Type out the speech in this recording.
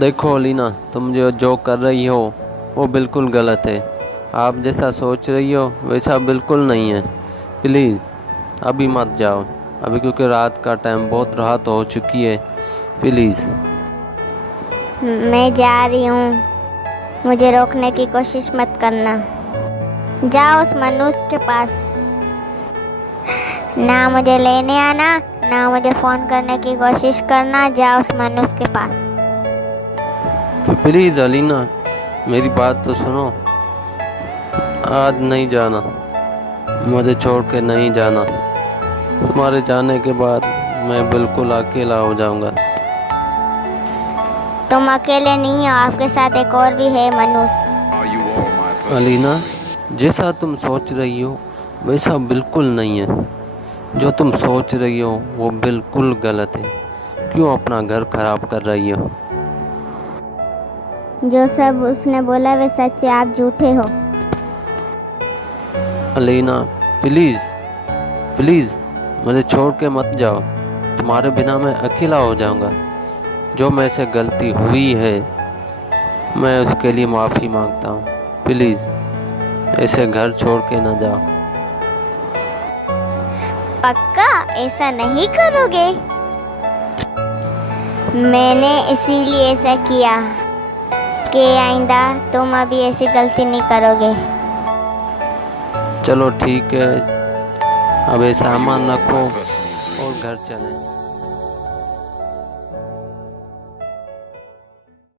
देखो अलीना, तुम जो कर रही हो वो बिल्कुल गलत है। आप जैसा सोच रही हो वैसा बिल्कुल नहीं है। प्लीज़ अभी मत जाओ, अभी क्योंकि रात का टाइम बहुत रात हो चुकी है। प्लीज़। मैं जा रही हूँ, मुझे रोकने की कोशिश मत करना। जाओ उस मनुष्य के पास, ना मुझे लेने आना, ना मुझे फोन करने की कोशिश करना। जाओ उस मनुष्य के पास। तो प्लीज़ अलीना, मेरी बात तो सुनो। आज नहीं जाना, मुझे छोड़ के नहीं जाना। तुम्हारे जाने के बाद मैं बिल्कुल अकेला हो जाऊंगा। तुम अकेले नहीं हो, आपके साथ एक और भी है मनुष्य। अलीना, जैसा तुम सोच रही हो वैसा बिल्कुल नहीं है। जो तुम सोच रही हो वो बिल्कुल गलत है। क्यों अपना घर खराब कर रही हो? जो सब उसने बोला वे सच है, आप झूठे हो। अलीना प्लीज़, प्लीज़ मुझे छोड़ के मत जाओ। तुम्हारे बिना मैं अकेला हो जाऊंगा। जो मेरे से गलती हुई है मैं उसके लिए माफ़ी मांगता हूँ। प्लीज़ ऐसे घर छोड़ के ना जाओ। पक्का ऐसा नहीं करोगे? मैंने इसीलिए ऐसा किया कि आइंदा तुम अभी ऐसी गलती नहीं करोगे। चलो ठीक है, अब ये सामान रखो और घर चलें।